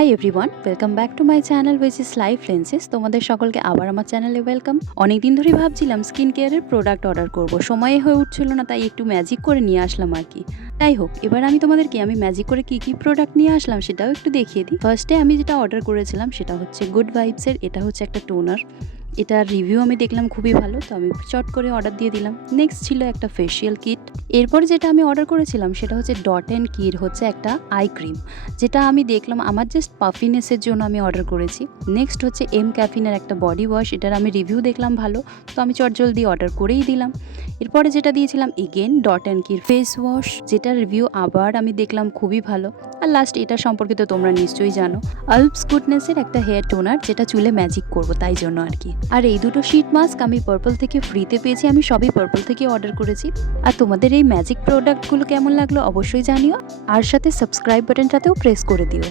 Hi everyone, welcome back to my channel which is life lenses. তোমাদের সকলকে আবার আমার চ্যানেলে ওয়েলকাম। অনেকদিন ধরেই ভাবছিলাম স্কিন কেয়ারের প্রোডাক্ট অর্ডার করব, সময়ে হয়ে উঠছিল না, তাই একটু ম্যাজিক করে নিয়ে আসলাম আর কি। যাই হোক, এবার আমি তোমাদেরকে ম্যাজিক করে কী প্রোডাক্ট নিয়ে আসলাম সেটাও একটু দেখিয়ে দিই। ফার্স্টে আমি যেটা অর্ডার করেছিলাম সেটা হচ্ছে গুড ভাইবসের, এটা হচ্ছে একটা টোনার। এটার রিভিউ আমি দেখলাম খুবই ভালো, তো আমি চট করে অর্ডার দিয়ে দিলাম। নেক্সট ছিল একটা ফেসিয়াল কিট। এরপর যেটা আমি অর্ডার করেছিলাম সেটা হচ্ছে ডট অ্যান্ড কির হচ্ছে একটা আই ক্রিম, যেটা আমি দেখলাম আমার জাস্ট পাফিনেসের জন্য আমি অর্ডার করেছি। নেক্সট হচ্ছে এম ক্যাফিনের একটা বডি ওয়াশ, এটার আমি রিভিউ দেখলাম ভালো, তো আমি চটজলদি অর্ডার করেই দিলাম। এরপরে যেটা দিয়েছিলাম এগেন ডট অ্যান্ড কির ফেস ওয়াশ, যেটার রিভিউ আবার আমি দেখলাম খুবই ভালো। আর লাস্ট এটা সম্পর্কে তো তোমরা নিশ্চয়ই জানো, আলপস গুডনেসের একটা হেয়ার টোনার, যেটা চুলে ম্যাজিক করবো তাই জন্য আর কি। আর এই দুটো শীট মাস্ক আমি পার্পল থেকে ফ্রিতে পেয়েছি, আমি সবই পার্পল থেকে অর্ডার করেছি। আর তোমাদের এই ম্যাজিক প্রোডাক্টগুলো কেমন লাগলো অবশ্যই জানিও, আর সাথে সাবস্ক্রাইব বাটনটাতেও প্রেস করে দিও।